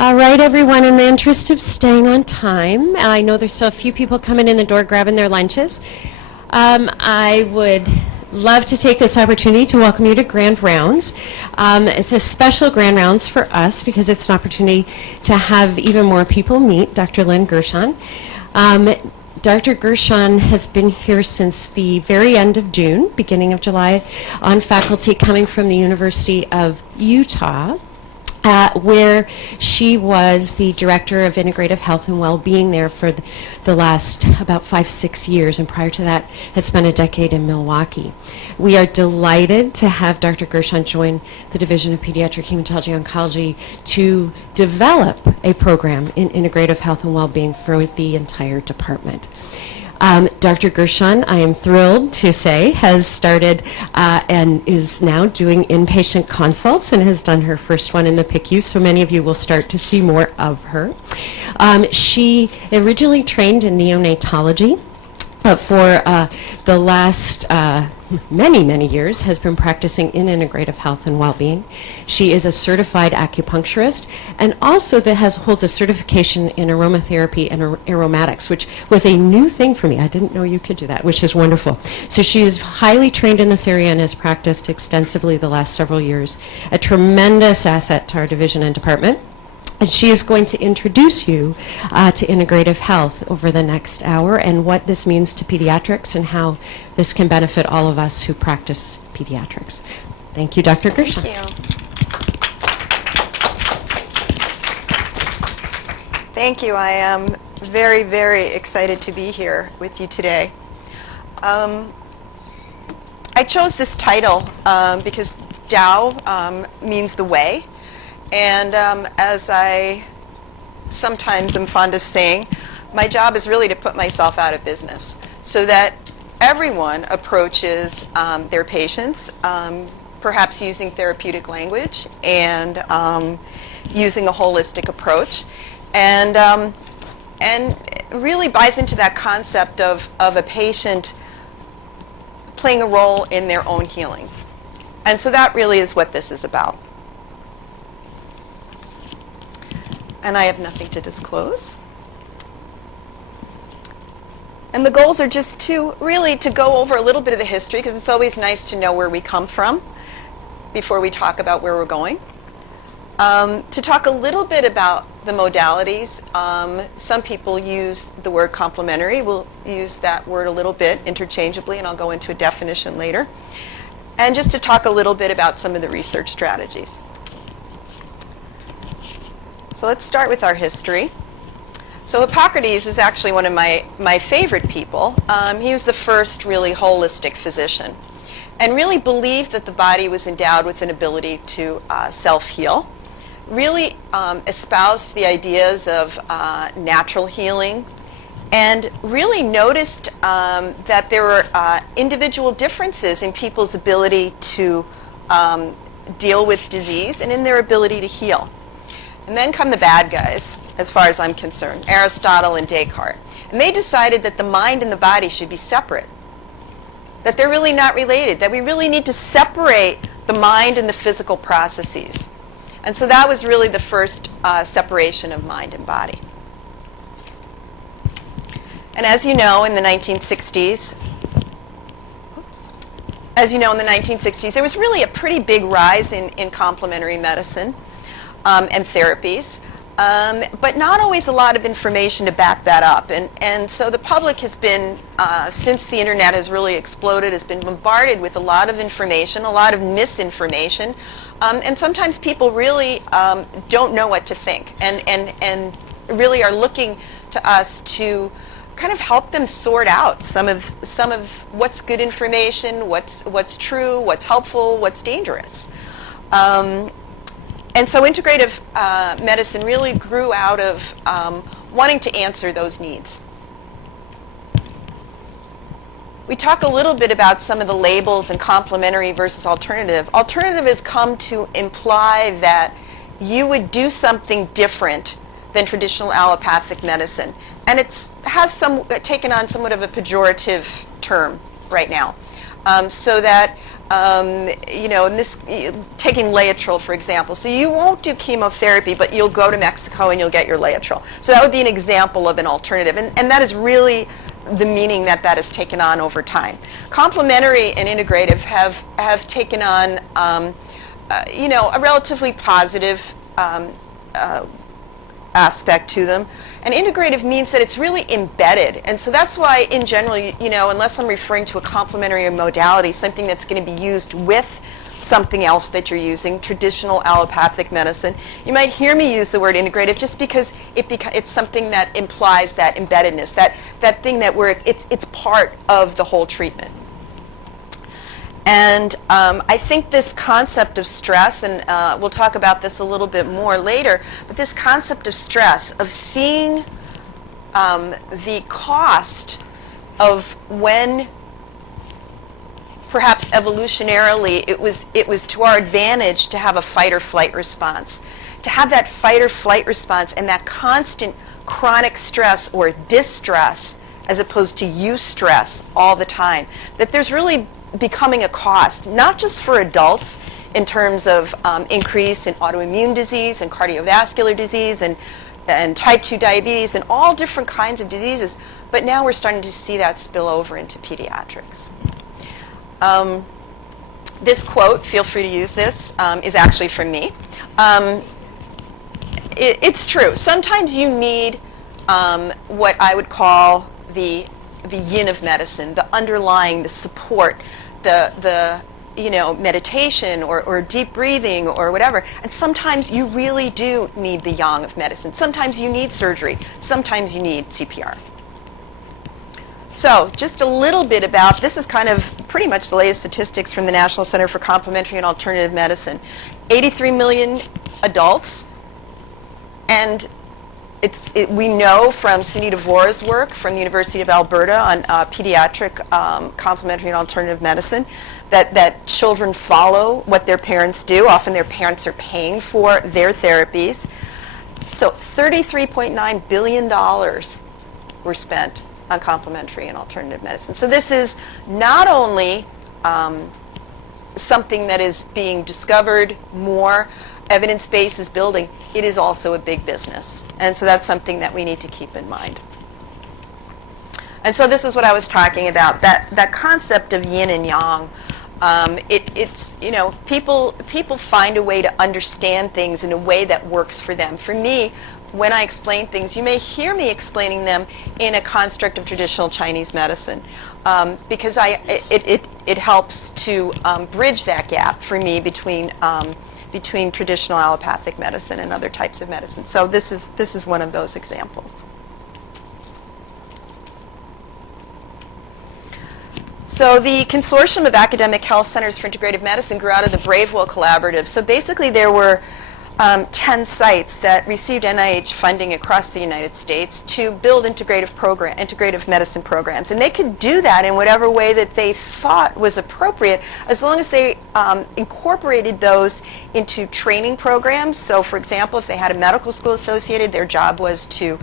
All right, everyone, in the interest of staying on time, I know there's still a few people coming in the door grabbing their lunches. I would love to take this opportunity to welcome you to Grand Rounds. It's a special Grand Rounds for us because it's an opportunity to have even more people meet Dr. Lynn Gershan. Dr. Gershon has been here since the very end of June, beginning of July, on faculty coming from the University of Utah, where she was the director of integrative health and well-being there for the last about 5-6 years, and prior to that had spent a decade in Milwaukee. We are delighted to have Dr. Gershon join the Division of Pediatric Hematology Oncology to develop a program in integrative health and well-being for the entire department. Dr. Gershon, I am thrilled to say, has started and is now doing inpatient consults and has done her first one in the PICU, so many of you will start to see more of her. She originally trained in neonatology, but for the last many years has been practicing in integrative health and well-being. She is a certified acupuncturist and also holds a certification in aromatherapy and aromatics, which was a new thing for me. I didn't know you could do that, which is wonderful. So she is highly trained in this area and has practiced extensively the last several years. A tremendous asset to our division and department. And she is going to introduce you to integrative health over the next hour and what this means to pediatrics and how this can benefit all of us who practice pediatrics. Thank you, Dr. Gershan. Thank you. Thank you. I am very, very excited to be here with you today. I chose this title because Dao means the way. And as I sometimes am fond of saying, my job is really to put myself out of business so that everyone approaches their patients, perhaps using therapeutic language and using a holistic approach, and really buys into that concept of a patient playing a role in their own healing. And so that really is what this is about. And I have nothing to disclose. And the goals are just to really to go over a little bit of the history, because it's always nice to know where we come from before we talk about where we're going. To talk a little bit about the modalities. Some people use the word complementary. We'll use that word a little bit interchangeably, and I'll go into a definition later. And just to talk a little bit about some of the research strategies. So let's start with our history. So Hippocrates is actually one of my favorite people. He was the first really holistic physician and really believed that the body was endowed with an ability to self-heal. Really espoused the ideas of natural healing and really noticed that there were individual differences in people's ability to deal with disease and in their ability to heal. And then come the bad guys, as far as I'm concerned, Aristotle and Descartes. And they decided that the mind and the body should be separate, that they're really not related, that we really need to separate the mind and the physical processes. And so that was really the first separation of mind and body. And as you know, in the 1960s, there was really a pretty big rise in complementary medicine. And therapies, but not always a lot of information to back that up. And so the public has been, since the internet has really exploded, has been bombarded with a lot of information, a lot of misinformation, and sometimes people really don't know what to think and really are looking to us to kind of help them sort out some of what's good information, what's true, what's helpful, what's dangerous. And so integrative medicine really grew out of wanting to answer those needs. We talk a little bit about some of the labels and complementary versus alternative. Alternative has come to imply that you would do something different than traditional allopathic medicine. And it's taken on somewhat of a pejorative term right now. So that And this, taking Laetrile, for example. So you won't do chemotherapy, but you'll go to Mexico and you'll get your Laetrile. So that would be an example of an alternative. And that is really the meaning that has taken on over time. Complementary and integrative have taken on, a relatively positive aspect to them. And integrative means that it's really embedded. And so that's why, in general, unless I'm referring to a complementary modality, something that's going to be used with something else that you're using, traditional allopathic medicine, you might hear me use the word integrative just because it's something that implies that embeddedness, that thing that it's part of the whole treatment. And I think this concept of stress, and we'll talk about this a little bit more later, but this concept of stress, of seeing the cost of when perhaps evolutionarily it was to our advantage to have a fight or flight response. To have that fight or flight response and that constant chronic stress or distress as opposed to eustress all the time, that there's really becoming a cost, not just for adults in terms of increase in autoimmune disease and cardiovascular disease and type 2 diabetes and all different kinds of diseases, but now we're starting to see that spill over into pediatrics. This quote, feel free to use this, is actually from me. It's true. Sometimes you need what I would call the yin of medicine, the underlying, the support, the meditation or deep breathing or whatever. And sometimes you really do need the yang of medicine. Sometimes you need surgery. Sometimes you need CPR. So just a little bit about, this is kind of pretty much the latest statistics from the National Center for Complementary and Alternative Medicine. 83 million adults, and we know from Sunita Vora's work from the University of Alberta on pediatric complementary and alternative medicine that children follow what their parents do. Often their parents are paying for their therapies. So $33.9 billion were spent on complementary and alternative medicine. So this is not only something that is being discovered more, evidence base is building, it is also a big business. And so that's something that we need to keep in mind. And so this is what I was talking about, that concept of yin and yang. It's people find a way to understand things in a way that works for them. For me, when I explain things, you may hear me explaining them in a construct of traditional Chinese medicine, because it helps to bridge that gap for me between traditional allopathic medicine and other types of medicine. So this is one of those examples. So the Consortium of Academic Health Centers for Integrative Medicine grew out of the Bravewell Collaborative. So basically there were 10 sites that received NIH funding across the United States to build integrative medicine programs. And they could do that in whatever way that they thought was appropriate, as long as they incorporated those into training programs. So for example, if they had a medical school associated, their job was to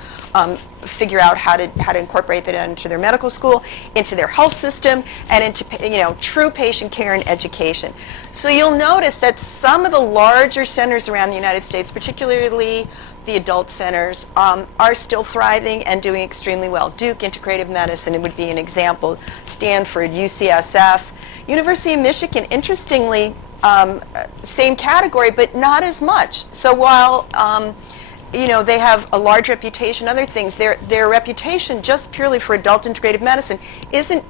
figure out how to incorporate that into their medical school, into their health system, and into true patient care and education. So you'll notice that some of the larger centers around the United States, particularly the adult centers, are still thriving and doing extremely well. Duke Integrative Medicine, it would be an example. Stanford, UCSF, University of Michigan, interestingly, same category, but not as much. So while they have a large reputation, other things, their reputation just purely for adult integrative medicine isn't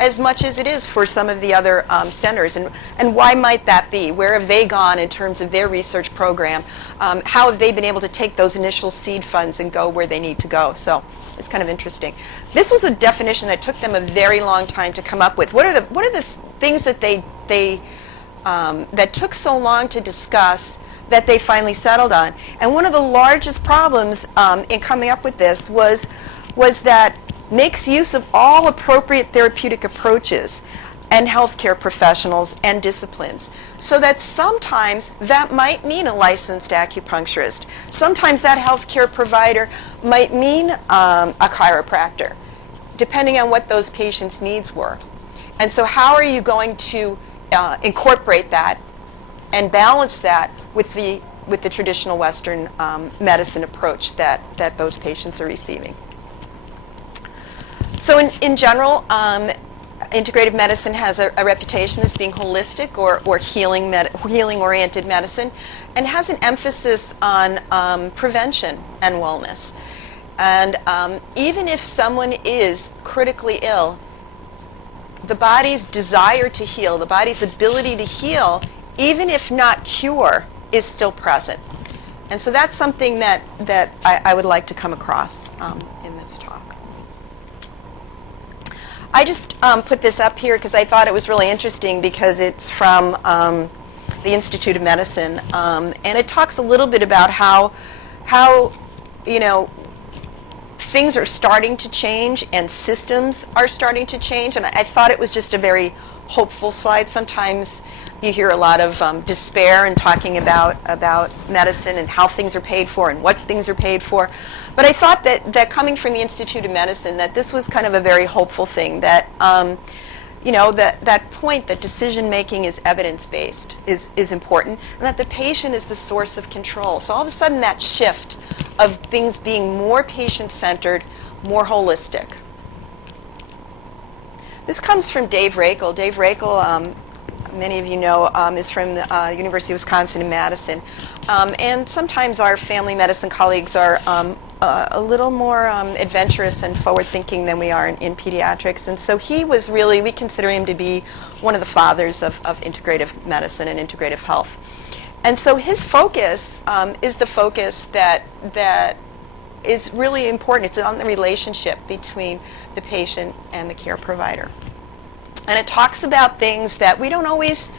as much as it is for some of the other centers. And why might that be? Where have they gone in terms of their research program? How have they been able to take those initial seed funds and go where they need to go? So it's kind of interesting. This was a definition that took them a very long time to come up with. What are the things that that took so long to discuss that they finally settled on? And one of the largest problems in coming up with this was that makes use of all appropriate therapeutic approaches and healthcare professionals and disciplines. So that sometimes that might mean a licensed acupuncturist. Sometimes that healthcare provider might mean a chiropractor, depending on what those patients' needs were. And so how are you going to incorporate that and balance that with the traditional Western medicine approach that those patients are receiving. So in general, integrative medicine has a reputation as being holistic or healing-oriented medicine, and has an emphasis on prevention and wellness. And even if someone is critically ill, the body's desire to heal, the body's ability to heal, even if not cure, is still present. And so that's something that I would like to come across in this talk. I just put this up here because I thought it was really interesting, because it's from the Institute of Medicine, and it talks a little bit about how things are starting to change and systems are starting to change, and I thought it was just a very hopeful slide. Sometimes you hear a lot of despair and talking about medicine and how things are paid for and what things are paid for. But I thought that coming from the Institute of Medicine, that this was kind of a very hopeful thing, that that point that decision making is evidence-based is important, and that the patient is the source of control. So all of a sudden that shift of things being more patient-centered, more holistic. This comes from Dave Rakel. Dave Rakel, many of you know, is from the University of Wisconsin in Madison. And sometimes our family medicine colleagues are a little more adventurous and forward-thinking than we are in pediatrics. And so he was really, we consider him to be one of the fathers of integrative medicine and integrative health. And so his focus is the focus that is really important. It's on the relationship between the patient and the care provider. And it talks about things that we don't always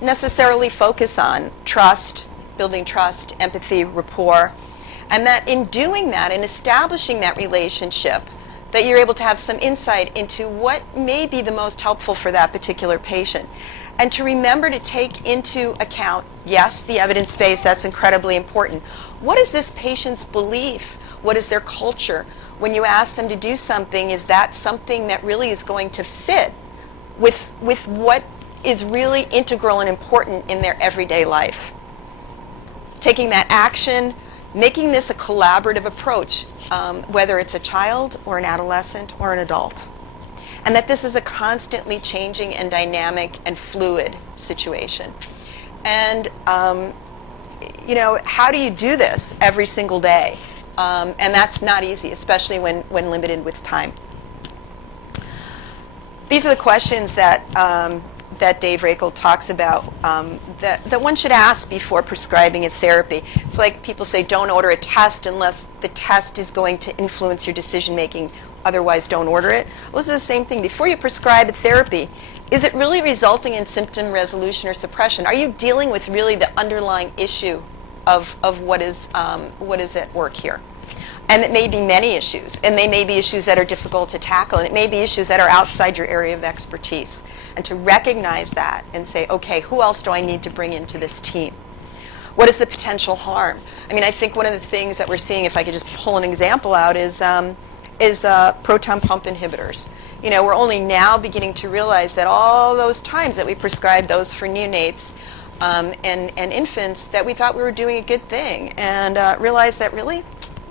necessarily focus on: trust, building trust, empathy, rapport. And that in doing that, in establishing that relationship, that you're able to have some insight into what may be the most helpful for that particular patient. And to remember to take into account, yes, the evidence base, that's incredibly important. What is this patient's belief? What is their culture? When you ask them to do something, is that something that really is going to fit with what is really integral and important in their everyday life? Taking that action, making this a collaborative approach, whether it's a child or an adolescent or an adult. And that this is a constantly changing and dynamic and fluid situation. And, how do you do this every single day? And that's not easy, especially when limited with time. These are the questions that Dave Rakel talks about that one should ask before prescribing a therapy. It's like people say, don't order a test unless the test is going to influence your decision making. Otherwise, don't order it. Well, this is the same thing. Before you prescribe a therapy, is it really resulting in symptom resolution or suppression? Are you dealing with really the underlying issue of what is at work here? And it may be many issues, and they may be issues that are difficult to tackle, and it may be issues that are outside your area of expertise. And to recognize that and say, okay, who else do I need to bring into this team? What is the potential harm? I mean, I think one of the things that we're seeing, if I could just pull an example out, is proton pump inhibitors. We're only now beginning to realize that all those times that we prescribed those for neonates and infants, that we thought we were doing a good thing, and realized that really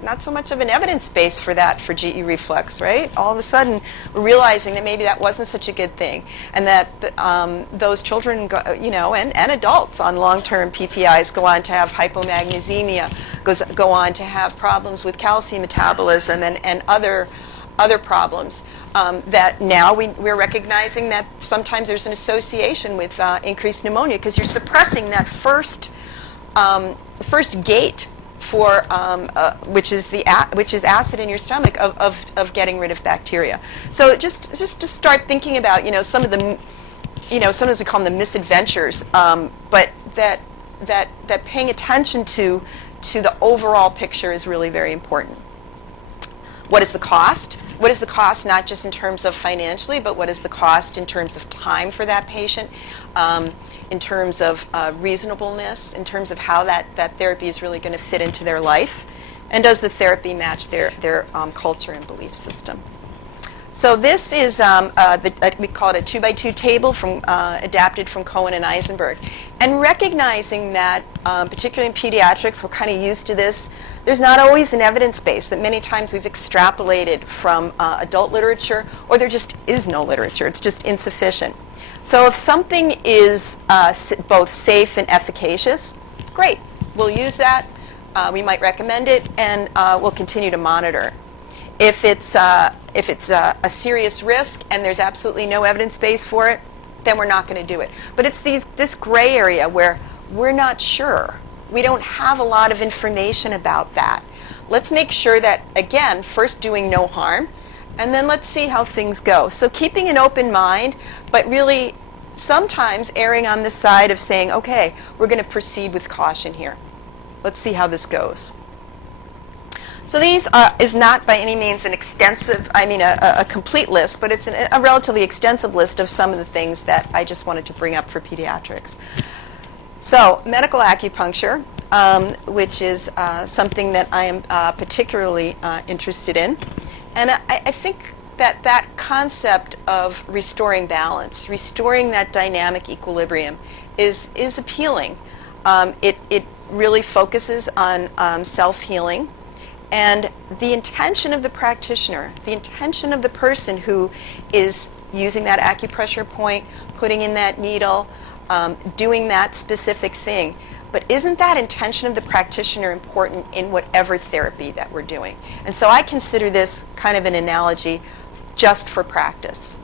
not so much of an evidence base for that for GE reflux, right? All of a sudden, we're realizing that maybe that wasn't such a good thing, and that those children, and adults on long-term PPIs go on to have hypomagnesemia, go on to have problems with calcium metabolism and other problems. That now we're recognizing that sometimes there's an association with increased pneumonia, because you're suppressing that first gate for which is acid in your stomach of getting rid of bacteria. So just to start thinking about some of the sometimes we call them the misadventures, but that paying attention to the overall picture is really very important. What is the cost? What is the cost, not just in terms of financially, but what is the cost in terms of time for that patient, in terms of reasonableness, in terms of how that therapy is really going to fit into their life, and does the therapy match their culture and belief system? So this is, we call it a 2x2 table adapted from Cohen and Eisenberg. And recognizing that, particularly in pediatrics, we're kind of used to this. There's not always an evidence base, that many times we've extrapolated from adult literature, or there just is no literature. It's just insufficient. So if something is both safe and efficacious, great. We'll use that. We might recommend it, and we'll continue to monitor it. If it's a serious risk and there's absolutely no evidence base for it, then we're not going to do it. But it's this gray area where we're not sure. We don't have a lot of information about that. Let's make sure that, again, first doing no harm, and then let's see how things go. So keeping an open mind, but really sometimes erring on the side of saying, okay, we're going to proceed with caution here. Let's see how this goes. So these is not by any means an extensive, a complete list, but it's a relatively extensive list of some of the things that I just wanted to bring up for pediatrics. So medical acupuncture, which is something that I am particularly interested in. And I think that concept of restoring balance, restoring that dynamic equilibrium is appealing. It really focuses on self-healing. And the intention of the practitioner, the intention of the person who is using that acupressure point, putting in that needle, doing that specific thing. But isn't that intention of the practitioner important in whatever therapy that we're doing? And so I consider this kind of an analogy just for practice.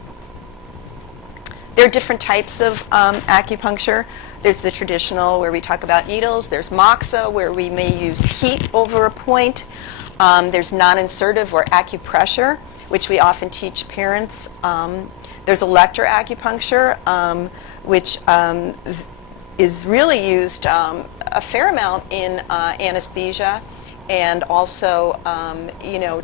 There are different types of acupuncture. There's the traditional where we talk about needles. There's moxa where we may use heat over a point. There's non-insertive or acupressure, which we often teach parents. There's electroacupuncture, which is really used a fair amount in anesthesia, and also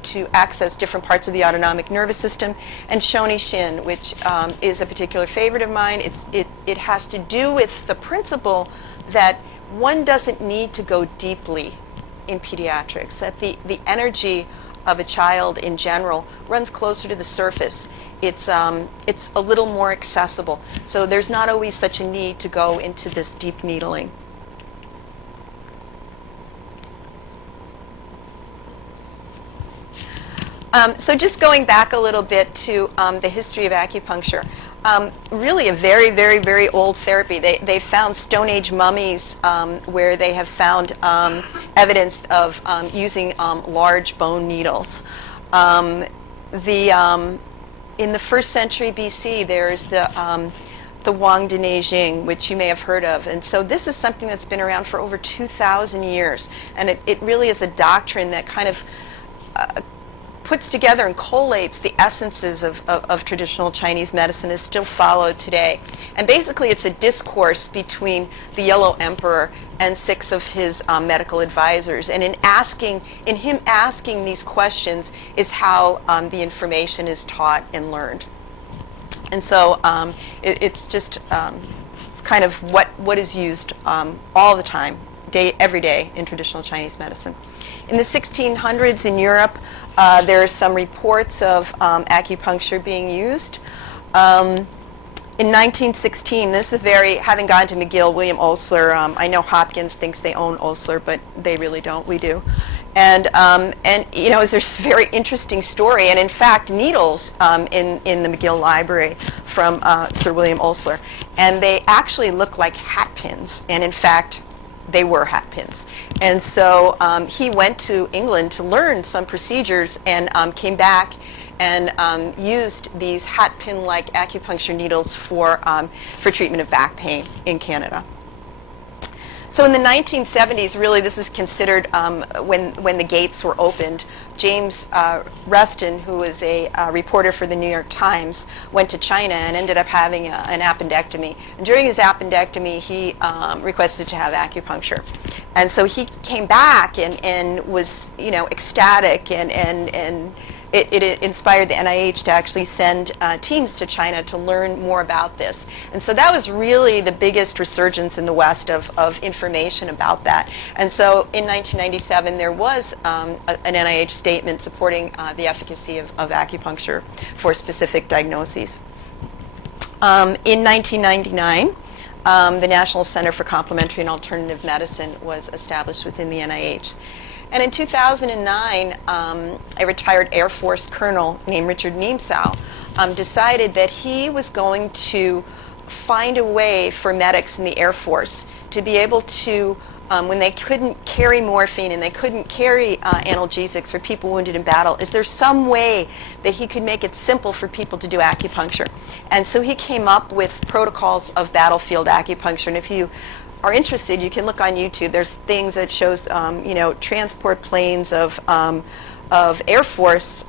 to access different parts of the autonomic nervous system. And Shoni Shin, which is a particular favorite of mine. It has to do with the principle that one doesn't need to go deeply in pediatrics, that the energy of a child in general runs closer to the surface. It's a little more accessible. So there's not always such a need to go into this deep needling. So just going back a little bit to the history of acupuncture. Really a very, very, very old therapy. They found Stone Age mummies where they have found evidence of using large bone needles. In the 1st century BC, there's the Wang de Neijing, which you may have heard of. And so this is something that's been around for over 2,000 years. And it really is a doctrine that kind of puts together and collates the essences of traditional Chinese medicine, is still followed today. And basically it's a discourse between the Yellow Emperor and 6 of his medical advisors. And in him asking these questions is how the information is taught and learned. And so it's just it's kind of what is used all the time, every day in traditional Chinese medicine. In the 1600s in Europe, there are some reports of acupuncture being used. In 1916, this is having gone to McGill, William Osler, I know Hopkins thinks they own Osler, but they really don't, we do. And there's this very interesting story, and in fact, needles in the McGill Library from Sir William Osler, and they actually look like hat pins, and in fact, they were hat pins. And so he went to England to learn some procedures and came back and used these hat pin-like acupuncture needles for treatment of back pain in Canada. So in the 1970s, really, this is considered when the gates were opened. James Reston, who was a reporter for the New York Times, went to China and ended up having an appendectomy. And during his appendectomy, he requested to have acupuncture. And so he came back and was, ecstatic and it inspired the NIH to actually send teams to China to learn more about this. And so that was really the biggest resurgence in the West of information about that. And so in 1997, there was an NIH statement supporting the efficacy of acupuncture for specific diagnoses. In 1999, the National Center for Complementary and Alternative Medicine was established within the NIH. And in 2009, a retired Air Force colonel named Richard Niemsow decided that he was going to find a way for medics in the Air Force to be able to, when they couldn't carry morphine and they couldn't carry analgesics for people wounded in battle, is there some way that he could make it simple for people to do acupuncture? And so he came up with protocols of battlefield acupuncture. And if you are interested, you can look on YouTube. There's things that shows, transport planes of Air Force,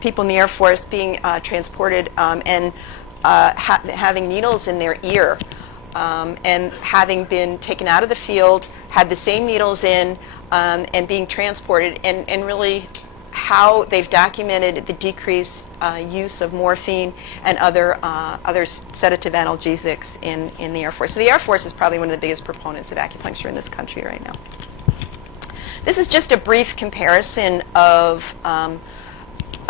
people in the Air Force being transported and having needles in their ear. And having been taken out of the field, had the same needles in, and being transported, and really how they've documented the decreased use of morphine and other sedative analgesics in the Air Force. So the Air Force is probably one of the biggest proponents of acupuncture in this country right now. This is just a brief comparison of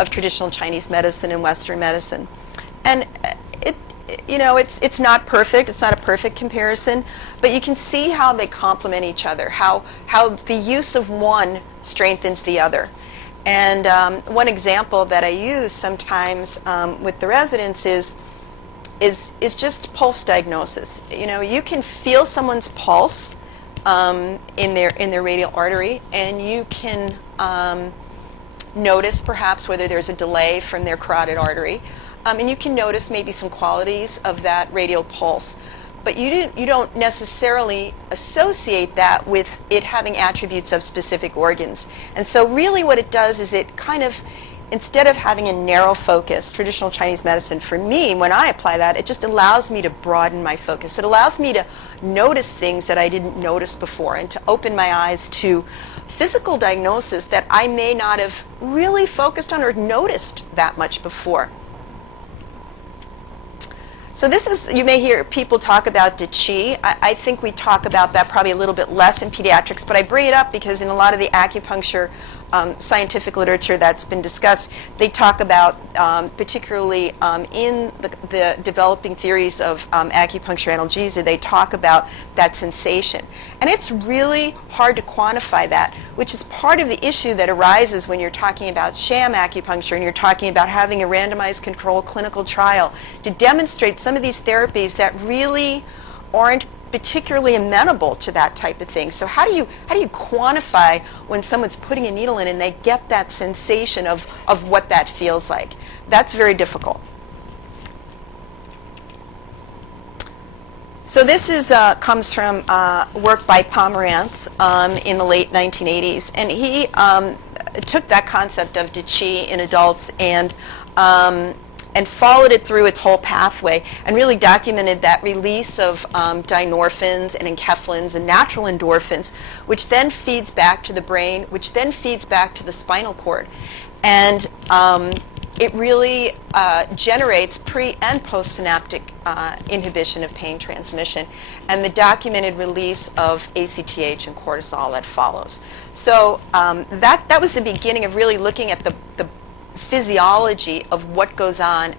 traditional Chinese medicine and Western medicine. And it's not perfect. It's not a perfect comparison, but you can see how they complement each other, how the use of one strengthens the other. And one example that I use sometimes with the residents is just pulse diagnosis. You can feel someone's pulse in their radial artery, and you can notice perhaps whether there's a delay from their carotid artery. And you can notice maybe some qualities of that radial pulse. But you don't necessarily associate that with it having attributes of specific organs. And so really what it does is it kind of, instead of having a narrow focus, traditional Chinese medicine, for me, when I apply that, it just allows me to broaden my focus. It allows me to notice things that I didn't notice before and to open my eyes to physical diagnosis that I may not have really focused on or noticed that much before. So this is, you may hear people talk about De Qi. I think we talk about that probably a little bit less in pediatrics, but I bring it up because in a lot of the acupuncture scientific literature that's been discussed, they talk about, particularly in the developing theories of acupuncture analgesia, they talk about that sensation. And it's really hard to quantify that, which is part of the issue that arises when you're talking about sham acupuncture and you're talking about having a randomized controlled clinical trial to demonstrate some of these therapies that really aren't particularly amenable to that type of thing. So how do you quantify when someone's putting a needle in and they get that sensation of what that feels like? That's very difficult. So this is comes from work by Pomerantz in the late 1980s, and he took that concept of De Qi in adults and followed it through its whole pathway and really documented that release of dynorphins and enkephalins and natural endorphins, which then feeds back to the brain, which then feeds back to the spinal cord. And it really generates pre- and post-synaptic inhibition of pain transmission and the documented release of ACTH and cortisol that follows. So that was the beginning of really looking at the physiology of what goes on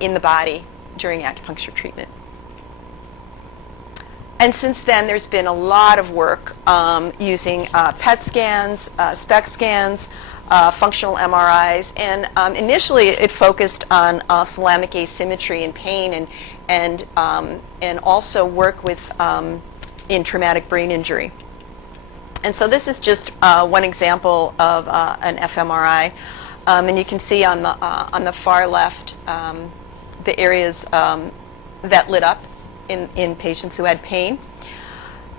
in the body during acupuncture treatment. And since then, there's been a lot of work using PET scans, SPECT scans, functional MRIs, and initially it focused on thalamic asymmetry and pain, and also work with in traumatic brain injury. And so this is just one example of an fMRI. And you can see on the far left the areas that lit up in patients who had pain.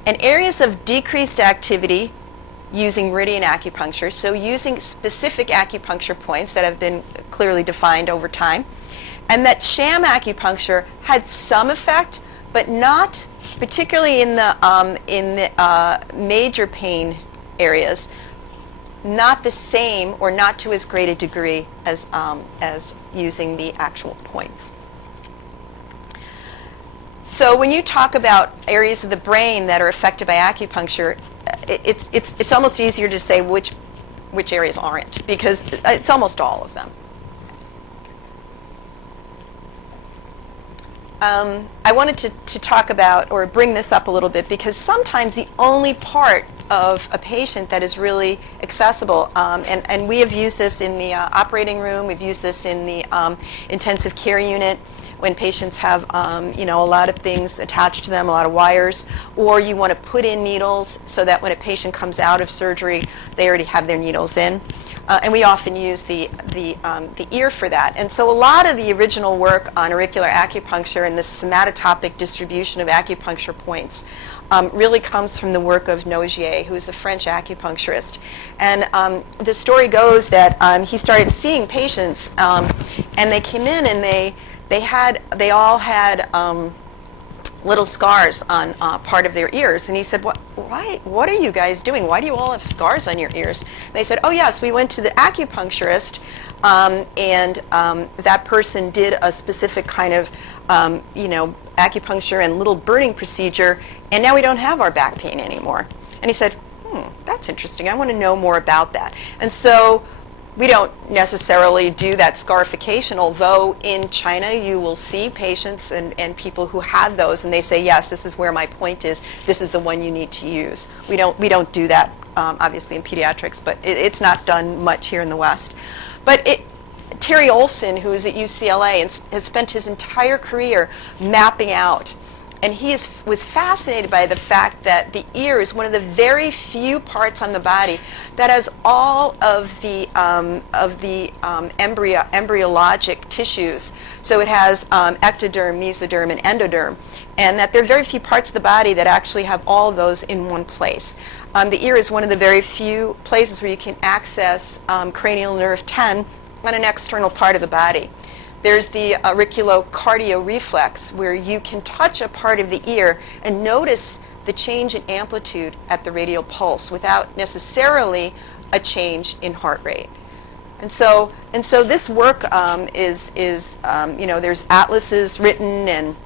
And areas of decreased activity using meridian acupuncture, so using specific acupuncture points that have been clearly defined over time. And that sham acupuncture had some effect, but not particularly in the major pain areas. not the same or not to as great a degree as using the actual points. So when you talk about areas of the brain that are affected by acupuncture, it's almost easier to say which areas aren't, because it's almost all of them. I wanted to talk about or bring this up a little bit, because sometimes the only part of a patient that is really accessible, and we have used this in the operating room, we've used this in the intensive care unit, when patients have a lot of things attached to them, a lot of wires, or you want to put in needles so that when a patient comes out of surgery, they already have their needles in. And we often use the ear for that. And so a lot of the original work on auricular acupuncture and the somatotopic distribution of acupuncture points really comes from the work of Nogier, who is a French acupuncturist. And the story goes that he started seeing patients, and they came in and they all had little scars on part of their ears. And he said, what are you guys doing? Why do you all have scars on your ears? And they said, oh yes, we went to the acupuncturist, and that person did a specific kind of acupuncture and little burning procedure, and now we don't have our back pain anymore. And he said, that's interesting. I want to know more about that. And so we don't necessarily do that scarification, although in China you will see patients and people who have those, and they say, yes, this is where my point is. This is the one you need to use. We don't do that, obviously, in pediatrics, but it's not done much here in the West. But Terry Olson, who is at UCLA and has spent his entire career mapping out, and he was fascinated by the fact that the ear is one of the very few parts on the body that has all of the embryologic tissues. So it has ectoderm, mesoderm, and endoderm, and that there are very few parts of the body that actually have all of those in one place. The ear is one of the very few places where you can access cranial nerve 10 on an external part of the body. There's the auriculocardio reflex, where you can touch a part of the ear and notice the change in amplitude at the radial pulse without necessarily a change in heart rate. And so this work is there's atlases written and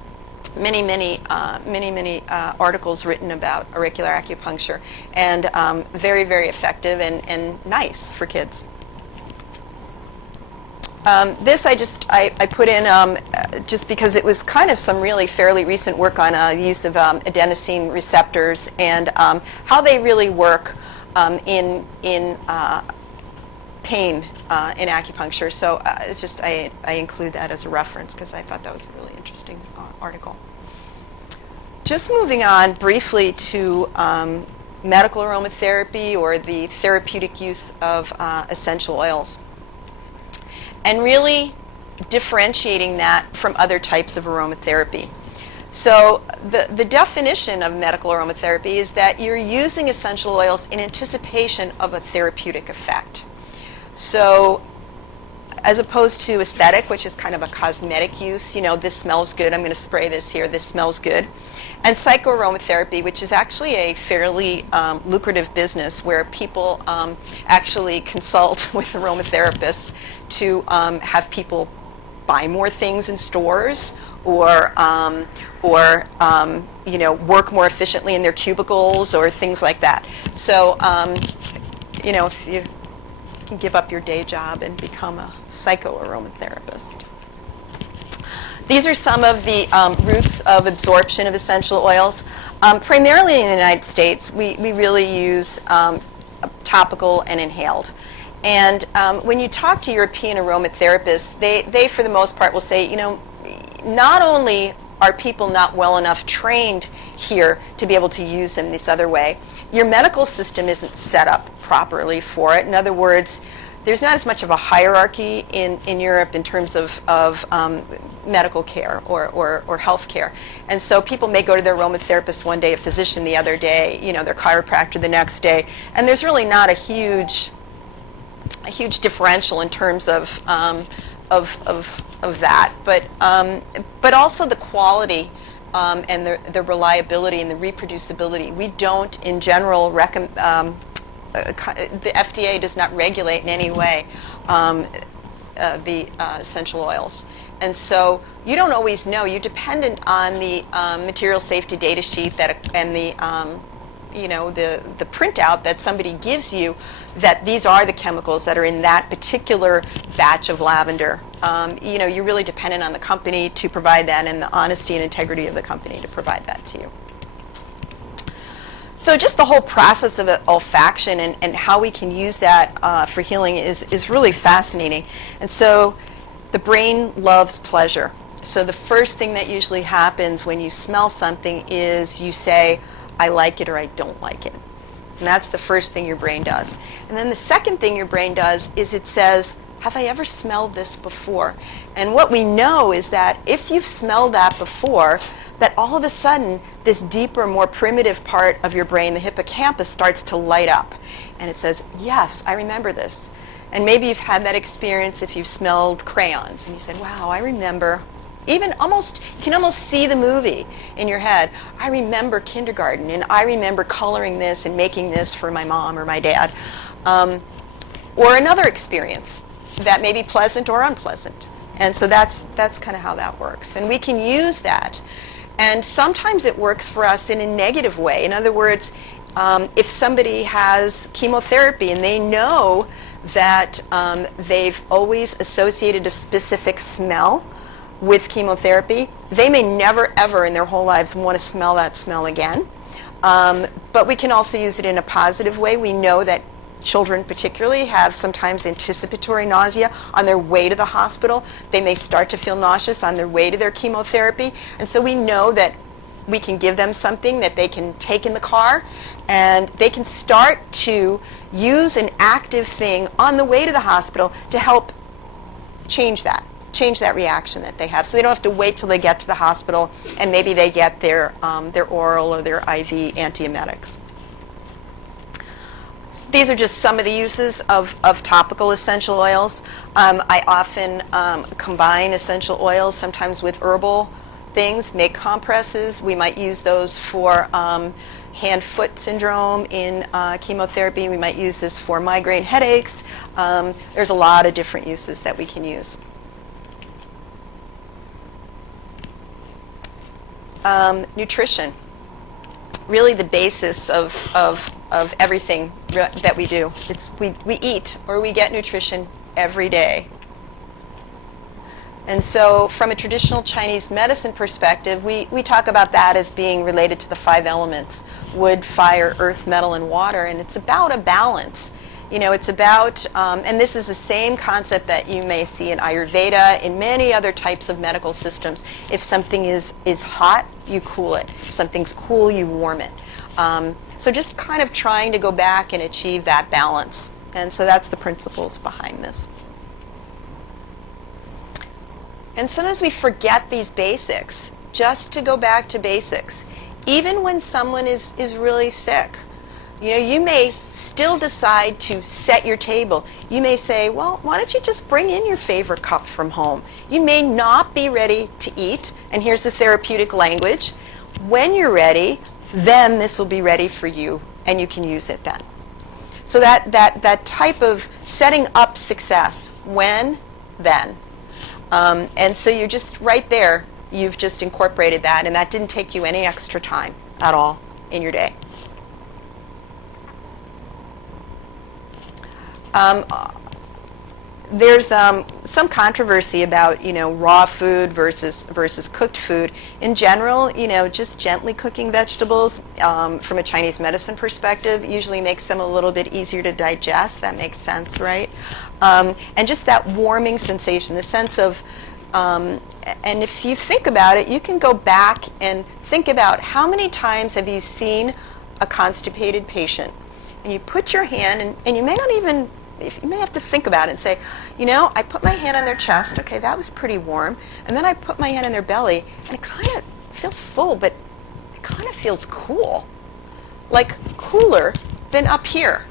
many articles written about auricular acupuncture, and very, very effective and nice for kids. This I put in just because it was kind of some really fairly recent work on the use of adenosine receptors and how they really work in pain in acupuncture. So it's just I include that as a reference because I thought that was a really interesting article. Just moving on briefly to medical aromatherapy, or the therapeutic use of essential oils, and really differentiating that from other types of aromatherapy. So the definition of medical aromatherapy is that you're using essential oils in anticipation of a therapeutic effect. So as opposed to aesthetic, which is kind of a cosmetic use, this smells good, I'm going to spray this here, this smells good. And psychoaromatherapy, which is actually a fairly lucrative business where people actually consult with aromatherapists to have people buy more things in stores, or work more efficiently in their cubicles, or things like that. So if you can give up your day job and become a psychoaromatherapist. These are some of the routes of absorption of essential oils. Primarily in the United States, we really use topical and inhaled. And when you talk to European aromatherapists, they for the most part will say, not only are people not well enough trained here to be able to use them this other way, your medical system isn't set up properly for it. In other words, there's not as much of a hierarchy in Europe in terms of medical care or health care. And so people may go to their aromatherapist one day, a physician the other day, their chiropractor the next day, and there's really not a huge differential in terms of that. But also the quality and the reliability and the reproducibility. We don't, in general, the FDA does not regulate in any way the essential oils. And so you don't always know. You're dependent on the material safety data sheet and the the printout that somebody gives you, that these are the chemicals that are in that particular batch of lavender. You're really dependent on the company to provide that, and the honesty and integrity of the company to provide that to you. So just the whole process of olfaction and how we can use that for healing is really fascinating. And so the brain loves pleasure. So the first thing that usually happens when you smell something is you say, I like it or I don't like it. And that's the first thing your brain does. And then the second thing your brain does is it says, have I ever smelled this before? And what we know is that if you've smelled that before, that all of a sudden this deeper, more primitive part of your brain, the hippocampus, starts to light up. And it says, yes, I remember this. And maybe you've had that experience if you've smelled crayons. And you said, wow, I remember. You can almost see the movie in your head. I remember kindergarten, and I remember coloring this and making this for my mom or my dad. Or another experience that may be pleasant or unpleasant. And so that's kind of how that works. And we can use that. And sometimes it works for us in a negative way. In other words, if somebody has chemotherapy and they know that they've always associated a specific smell with chemotherapy, they may never ever in their whole lives want to smell that smell again. But we can also use it in a positive way. We know that children particularly have sometimes anticipatory nausea on their way to the hospital. They may start to feel nauseous on their way to their chemotherapy. And so we know that we can give them something that they can take in the car, and they can start to use an active thing on the way to the hospital to help change that reaction that they have. So they don't have to wait till they get to the hospital and maybe they get their oral or their IV antiemetics. So these are just some of the uses of topical essential oils. I often combine essential oils sometimes with herbal things, make compresses. We might use those for hand-foot syndrome in chemotherapy. We might use this for migraine headaches. There's a lot of different uses that we can use. Nutrition, really the basis of everything that we do. We eat or we get nutrition every day. And so from a traditional Chinese medicine perspective, we talk about that as being related to the 5 elements: wood, fire, earth, metal, and water. And it's about a balance. It's about, and this is the same concept that you may see in Ayurveda, in many other types of medical systems. If something is hot, you cool it. If something's cool, you warm it. So just kind of trying to go back and achieve that balance. And so that's the principles behind this. And sometimes we forget these basics, just to go back to basics. Even when someone is really sick, you may still decide to set your table. You may say, well, why don't you just bring in your favorite cup from home? You may not be ready to eat, and here's the therapeutic language. When you're ready, then this will be ready for you, and you can use it then. So that type of setting up success, when, then. And so you're just right there, you've just incorporated that, and that didn't take you any extra time at all in your day. There's some controversy about raw food versus cooked food. In general, just gently cooking vegetables from a Chinese medicine perspective usually makes them a little bit easier to digest. That makes sense, right? And just that warming sensation, the sense of, and if you think about it, you can go back and think about how many times have you seen a constipated patient, and you put your hand, and you may not even, you may have to think about it and say, I put my hand on their chest, okay, that was pretty warm, and then I put my hand on their belly, and it kind of feels full, but it kind of feels cool, like cooler than up here.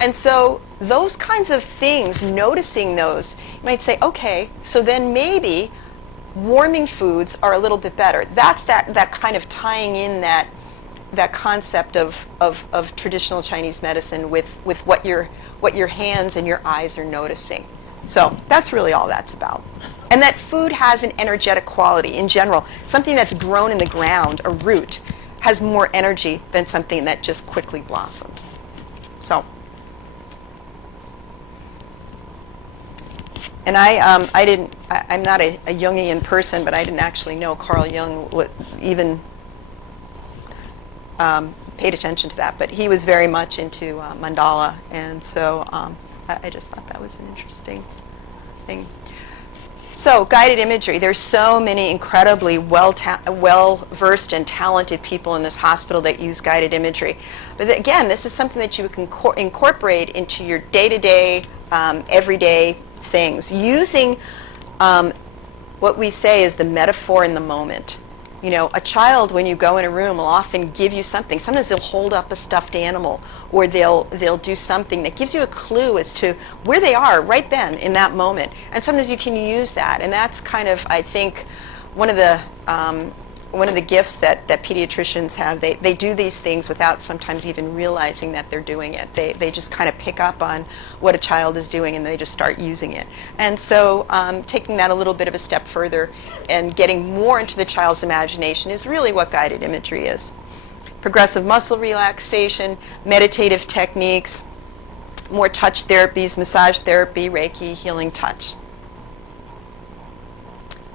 And so those kinds of things, noticing those, you might say, okay, so then maybe warming foods are a little bit better. That's that kind of tying in that concept of traditional Chinese medicine with what your hands and your eyes are noticing. So that's really all that's about. And that food has an energetic quality in general. Something that's grown in the ground, a root, has more energy than something that just quickly blossomed. So, and I'm not a Jungian person, but I didn't actually know Carl Jung even paid attention to that. But he was very much into mandala, and so I just thought that was an interesting thing. So, guided imagery. There's so many incredibly well-versed and talented people in this hospital that use guided imagery. But again, this is something that you can incorporate into your day-to-day, everyday things, using what we say is the metaphor in the moment. You know, a child, when you go in a room, will often give you something. Sometimes they'll hold up a stuffed animal, or they'll do something that gives you a clue as to where they are right then in that moment. And sometimes you can use that, and that's kind of, I think, one of the gifts that pediatricians have. They do these things without sometimes even realizing that they're doing it. They just kind of pick up on what a child is doing, and they just start using it. And so taking that a little bit of a step further and getting more into the child's imagination is really what guided imagery is. Progressive muscle relaxation, meditative techniques, more touch therapies, massage therapy, Reiki, healing touch.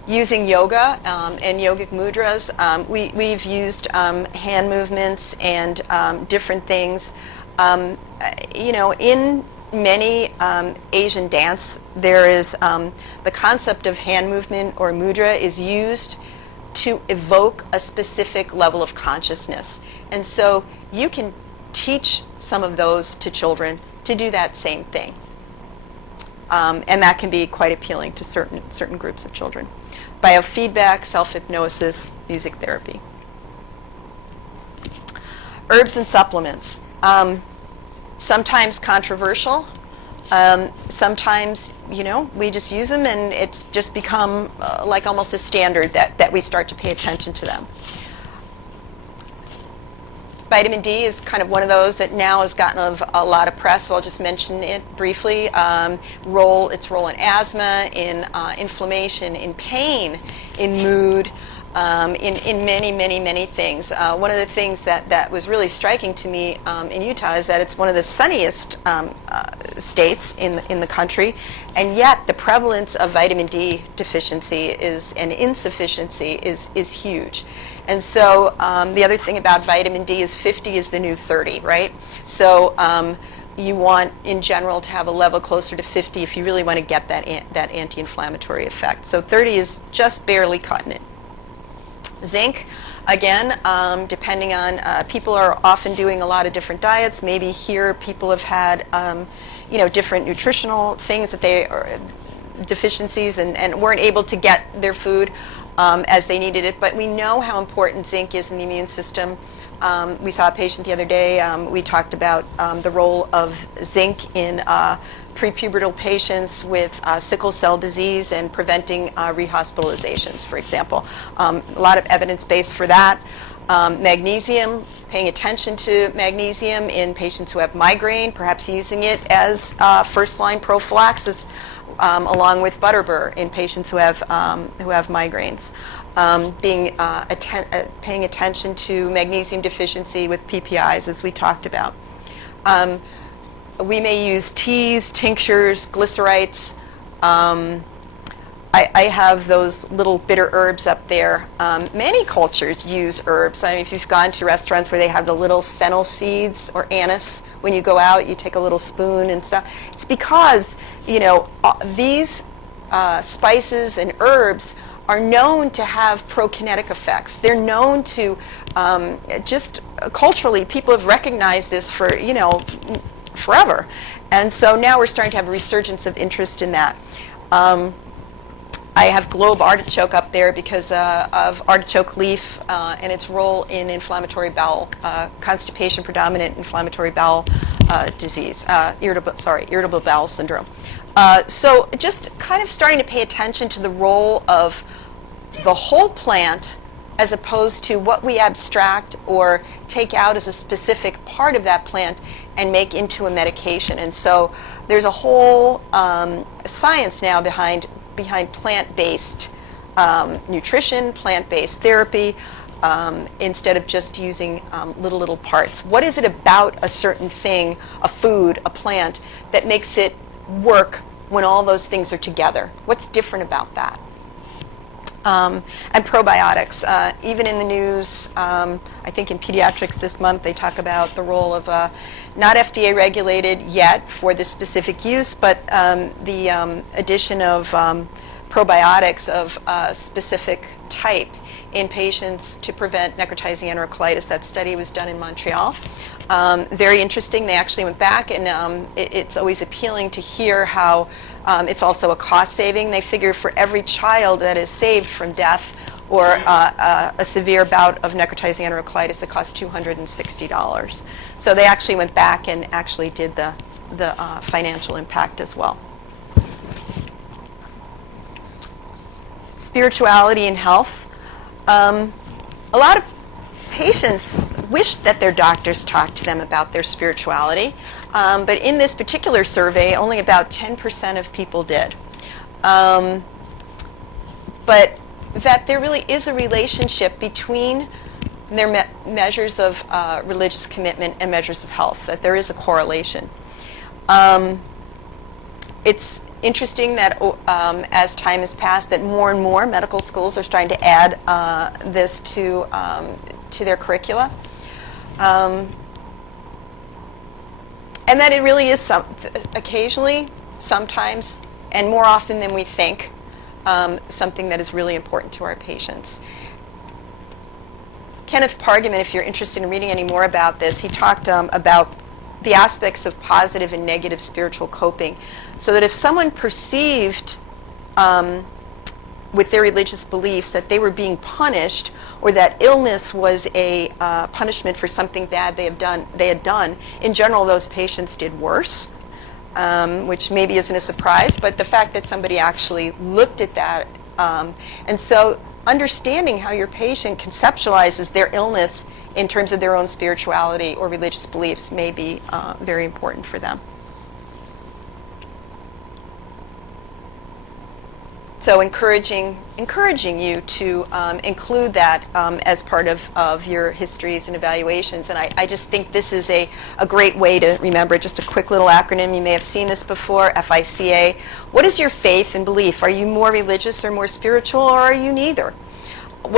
Using yoga and yogic mudras, we've used hand movements and different things. You know, in many Asian dance, there is the concept of hand movement or mudra is used to evoke a specific level of consciousness. And so you can teach some of those to children to do that same thing. And that can be quite appealing to certain groups of children. Biofeedback, self-hypnosis, music therapy. Herbs and supplements. Sometimes controversial. Sometimes, you know, we just use them and it's just become like almost a standard that we start to pay attention to them. Vitamin D is kind of one of those that now has gotten a lot of press, so I'll just mention it briefly. Its role in asthma, in inflammation, in pain, in mood, in many things. One of the things that was really striking to me in Utah is that it's one of the sunniest states in the country, and yet the prevalence of vitamin D deficiency and insufficiency is huge. And so the other thing about vitamin D is 50 is the new 30, right? So you want, in general, to have a level closer to 50 if you really want to get that anti-inflammatory effect. So 30 is just barely cutting it. Zinc, again, depending on, people are often doing a lot of different diets. Maybe here people have had, you know, different nutritional things that they are deficiencies and weren't able to get their food as they needed it. But we know how important zinc is in the immune system. We saw a patient the other day. We talked about the role of zinc in prepubertal patients with sickle cell disease and preventing rehospitalizations, for example. A lot of evidence base for that. Magnesium, paying attention to magnesium in patients who have migraine, perhaps using it as first-line prophylaxis along with butterbur in patients who have migraines. Paying attention to magnesium deficiency with PPIs, as we talked about. We may use teas, tinctures, glycerites. I have those little bitter herbs up there. Many cultures use herbs. I mean, if you've gone to restaurants where they have the little fennel seeds or anise, when you go out, you take a little spoon and stuff. It's because, you know, these spices and herbs are known to have prokinetic effects. They're known to, just culturally, people have recognized this for, you know, forever. And so now we're starting to have a resurgence of interest in that. I have globe artichoke up there because of artichoke leaf and its role in inflammatory bowel, constipation, predominant inflammatory bowel disease, irritable bowel syndrome. So just kind of starting to pay attention to the role of the whole plant as opposed to what we abstract or take out as a specific part of that plant and make into a medication. And so there's a whole science now behind plant-based nutrition, plant-based therapy, instead of just using little parts. What is it about a certain thing, a food, a plant, that makes it work when all those things are together? What's different about that? And probiotics. Even in the news, I think in Pediatrics this month, they talk about the role of not FDA regulated yet for this specific use, but the addition of probiotics of a specific type in patients to prevent necrotizing enterocolitis. That study was done in Montreal. Very interesting. They actually went back, and it's always appealing to hear how it's also a cost saving. They figure for every child that is saved from death or a severe bout of necrotizing enterocolitis, it costs $260. So they actually went back and actually did the financial impact as well. Spirituality and health. A lot of patients wish that their doctors talk to them about their spirituality, but in this particular survey, only about 10% of people did. But that there really is a relationship between their measures of religious commitment and measures of health, that there is a correlation. It's interesting that as time has passed, that more and more medical schools are starting to add this to their curricula, and that it really is occasionally, sometimes, and more often than we think, something that is really important to our patients. Kenneth Pargaman, if you're interested in reading any more about this, he talked about the aspects of positive and negative spiritual coping, so that if someone perceived with their religious beliefs that they were being punished, or that illness was a punishment for something bad they had done, in general those patients did worse, which maybe isn't a surprise, but the fact that somebody actually looked at that, and so understanding how your patient conceptualizes their illness in terms of their own spirituality or religious beliefs may be very important for them. So encouraging you to include that as part of your histories and evaluations. And I just think this is a great way to remember. Just a quick little acronym. You may have seen this before, FICA. What is your faith and belief? Are you more religious or more spiritual, or are you neither?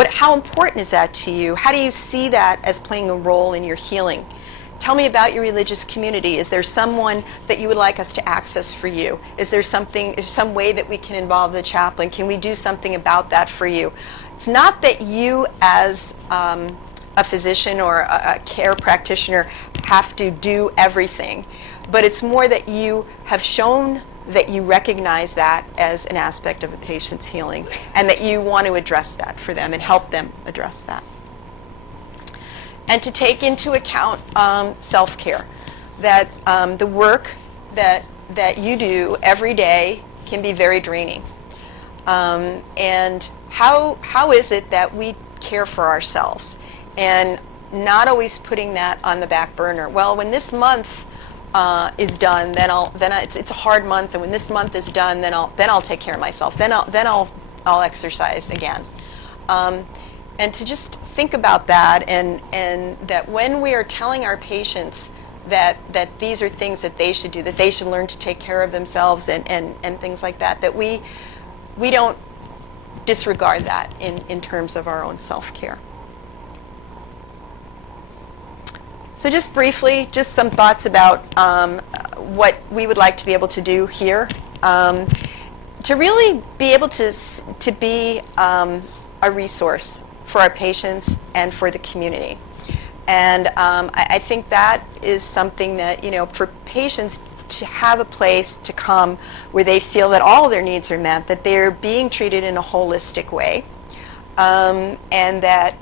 How important is that to you? How do you see that as playing a role in your healing? Tell me about your religious community. Is there someone that you would like us to access for you? Is there some way that we can involve the chaplain? Can we do something about that for you? It's not that you as a physician or a care practitioner have to do everything, but it's more that you have shown that you recognize that as an aspect of a patient's healing, and that you want to address that for them and help them address that. And to take into account self-care, that the work that you do every day can be very draining. And how is it that we care for ourselves, and not always putting that on the back burner? Well, when this month is done, it's a hard month, and when this month is done, then I'll take care of myself. Then I'll exercise again. And to just think about that, and that when we are telling our patients that these are things that they should do, that they should learn to take care of themselves and things like that, that we don't disregard that in terms of our own self-care. So just briefly, just some thoughts about what we would like to be able to do here. To really be able to be a resource for our patients and for the community. And I think that is something that, for patients to have a place to come where they feel that all of their needs are met, that they're being treated in a holistic way, and that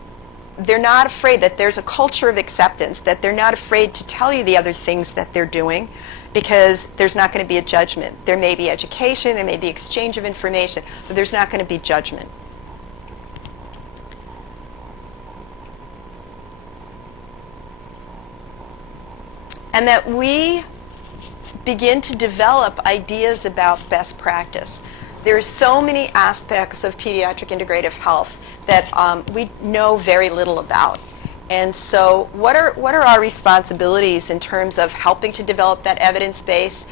they're not afraid, that there's a culture of acceptance, that they're not afraid to tell you the other things that they're doing, because there's not going to be a judgment. There may be education, there may be exchange of information, but there's not going to be judgment. and that we begin to develop ideas about best practice. There are so many aspects of pediatric integrative health that we know very little about. And so what are our responsibilities in terms of helping to develop that evidence base,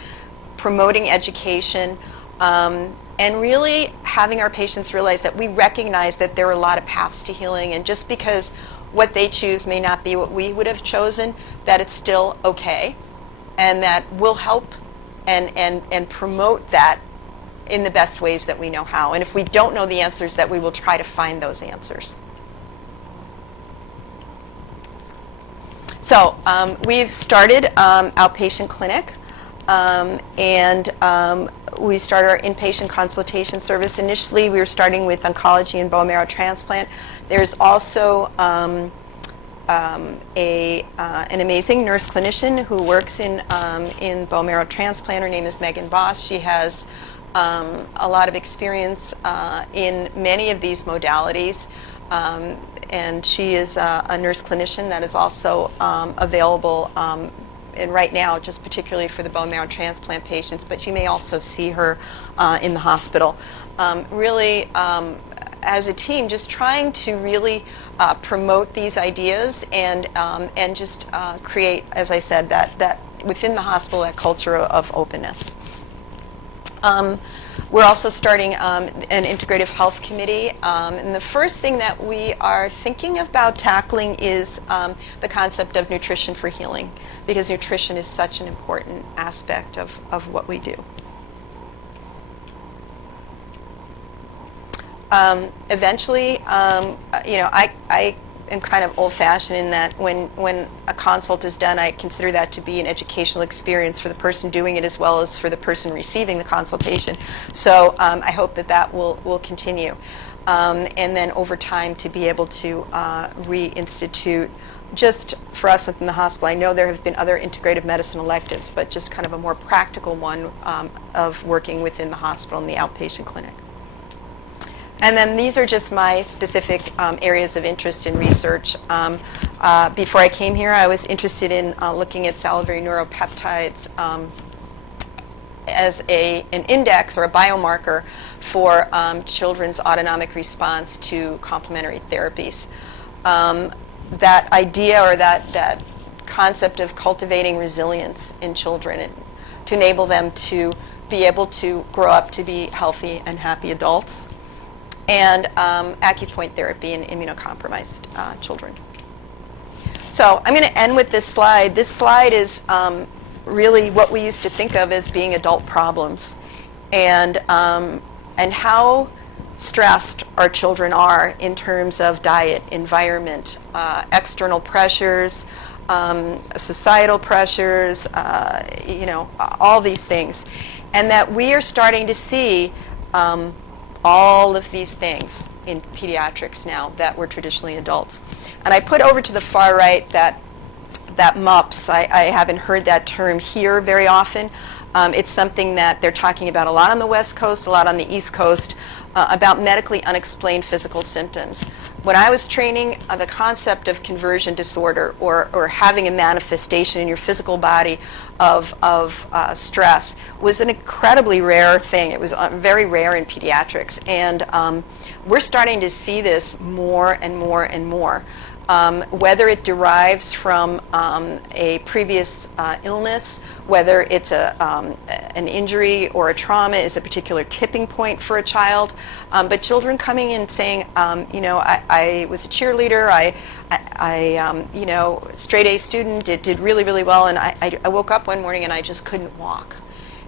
promoting education, and really having our patients realize that we recognize that there are a lot of paths to healing, and just because what they choose may not be what we would have chosen, that it's still okay, and that we'll help and promote that in the best ways that we know how. And if we don't know the answers, that we will try to find those answers. So we've started outpatient clinic, and we started our inpatient consultation service. Initially, we were starting with oncology and bone marrow transplant. There's also an amazing nurse clinician who works in bone marrow transplant. Her name is Megan Voss. She has a lot of experience in many of these modalities, and she is a nurse clinician that is also available and right now just particularly for the bone marrow transplant patients, but you may also see her in the hospital. Really, as a team, just trying to really promote these ideas and just create, as I said, that within the hospital, that culture of openness. We're also starting an integrative health committee, and the first thing that we are thinking about tackling is the concept of nutrition for healing, because nutrition is such an important aspect of what we do. Eventually, I am kind of old-fashioned in that when a consult is done, I consider that to be an educational experience for the person doing it as well as for the person receiving the consultation. So I hope that will continue. And then over time to be able to reinstitute, just for us within the hospital, I know there have been other integrative medicine electives, but just kind of a more practical one of working within the hospital in the outpatient clinic. And then these are just my specific areas of interest in research. Before I came here, I was interested in looking at salivary neuropeptides as an index or a biomarker for children's autonomic response to complementary therapies. That idea or that concept of cultivating resilience in children and to enable them to be able to grow up to be healthy and happy adults. And acupoint therapy in immunocompromised children. So I'm going to end with this slide. This slide is really what we used to think of as being adult problems, and how stressed our children are in terms of diet, environment, external pressures, societal pressures, all these things, and that we are starting to see all of these things in pediatrics now that were traditionally adults. And I put over to the far right that MUPS. I haven't heard that term here very often. It's something that they're talking about a lot on the West Coast, a lot on the East Coast, about medically unexplained physical symptoms. When I was training, the concept of conversion disorder or having a manifestation in your physical body of stress was an incredibly rare thing. It was very rare in pediatrics, and we're starting to see this more and more and more. Whether it derives from a previous illness, whether it's an injury or a trauma is a particular tipping point for a child. But children coming in saying, I was a cheerleader, I straight A student, did really, really well, and I woke up one morning and I just couldn't walk.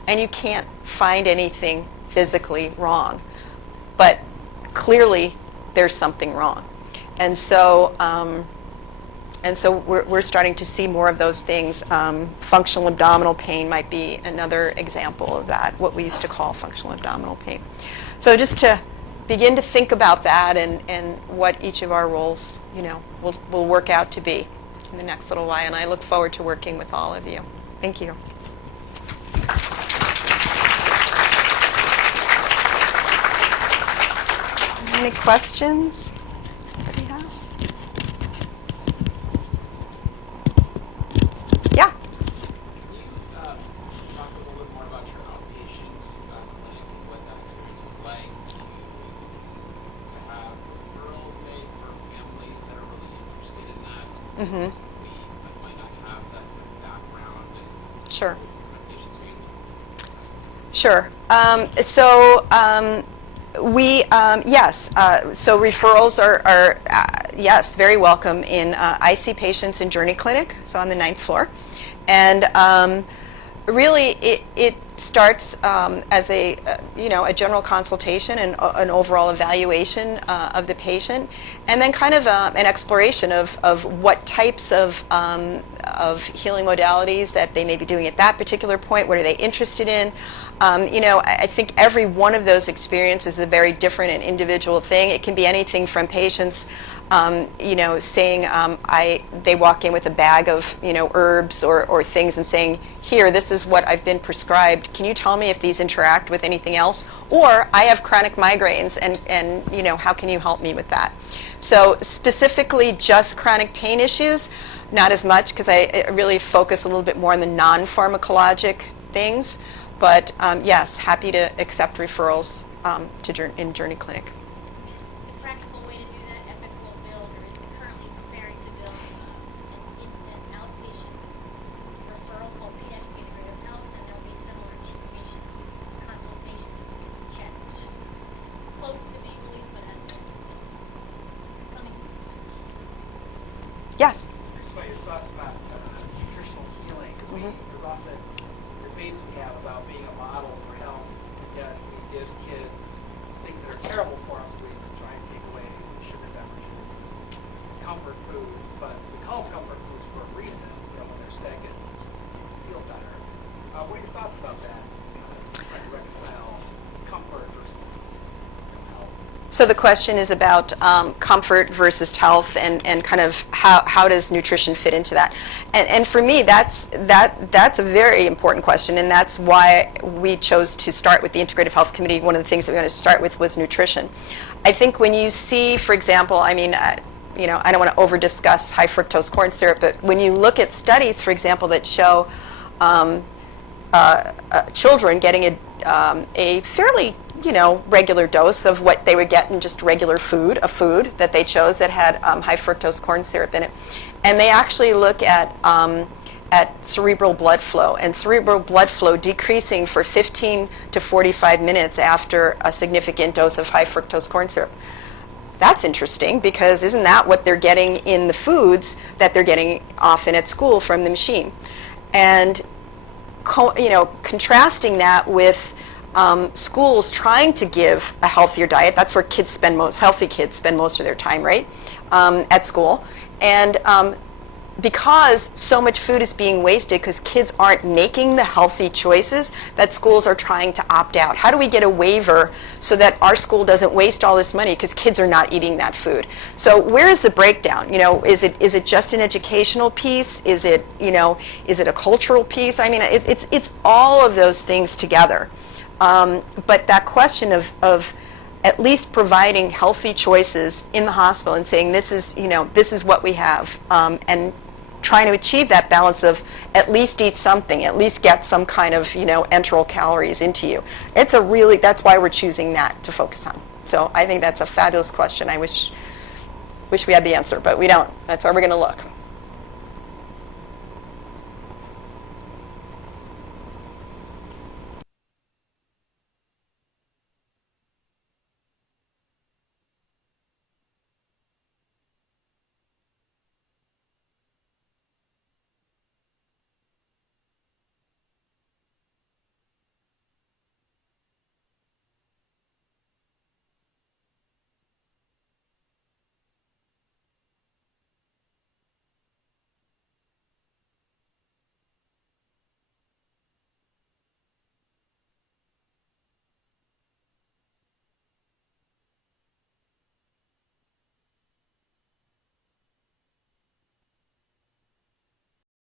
And you can't find anything physically wrong, but clearly there's something wrong. And so we're starting to see more of those things. Functional abdominal pain might be another example of that, what we used to call functional abdominal pain. So just to begin to think about that and what each of our roles, will work out to be in the next little while. And I look forward to working with all of you. Thank you. Any questions? Anybody has? Yeah. Mm-hmm. we might not have that sort of background and Sure. patients being. Sure. So referrals are yes, very welcome. I see patients in Journey Clinic, so on the 9th floor. And really, it starts as a general consultation and an overall evaluation of the patient, and then kind of an exploration of what types of healing modalities that they may be doing at that particular point. What are they interested in? I think every one of those experiences is a very different and individual thing. It can be anything from patients saying they walk in with a bag of herbs or things and saying, here, this is what I've been prescribed. Can you tell me if these interact with anything else? Or I have chronic migraines and how can you help me with that? So specifically just chronic pain issues, not as much, because I really focus a little bit more on the non-pharmacologic things. But yes, happy to accept referrals in Journey Clinic. The practical way to do that, Epic will build or is currently preparing to build an outpatient referral called Pediatric Integrative Health, and there'll be similar inpatient consultation that you can check. It's just close to being released, but has coming soon. Yes. Curious about your thoughts about nutritional healing, because there's often debates we have about being a model for health, and yet we give kids things that are terrible for them, so we try and take away sugar beverages and comfort foods, but we call them comfort foods for a reason, when they're sick and makes them feel better. What are your thoughts about that? Trying to reconcile comfort versus health. So the question is about comfort versus health, and kind of how does nutrition fit into that? And for me, that's a very important question, and that's why we chose to start with the Integrative Health Committee. One of the things that we wanted to start with was nutrition. I think when you see, for example, I don't want to over discuss high fructose corn syrup, but when you look at studies, for example, that show children getting a fairly regular dose of what they would get in just regular food, a food that they chose that had high fructose corn syrup in it. And they actually look at cerebral blood flow, and cerebral blood flow decreasing for 15 to 45 minutes after a significant dose of high fructose corn syrup. That's interesting, because isn't that what they're getting in the foods that they're getting often at school from the machine? And contrasting that with schools trying to give a healthier diet. That's where healthy kids spend most of their time, right? At school. And because so much food is being wasted because kids aren't making the healthy choices, that schools are trying to opt out. How do we get a waiver so that our school doesn't waste all this money because kids are not eating that food? So where is the breakdown? Is it just an educational piece? Is it a cultural piece? It's all of those things together. But that question of at least providing healthy choices in the hospital and saying this is what we have, and trying to achieve that balance of at least eat something, at least get some kind of enteral calories into you. That's why we're choosing that to focus on. So I think that's a fabulous question. I wish we had the answer, but we don't. That's where we're going to look.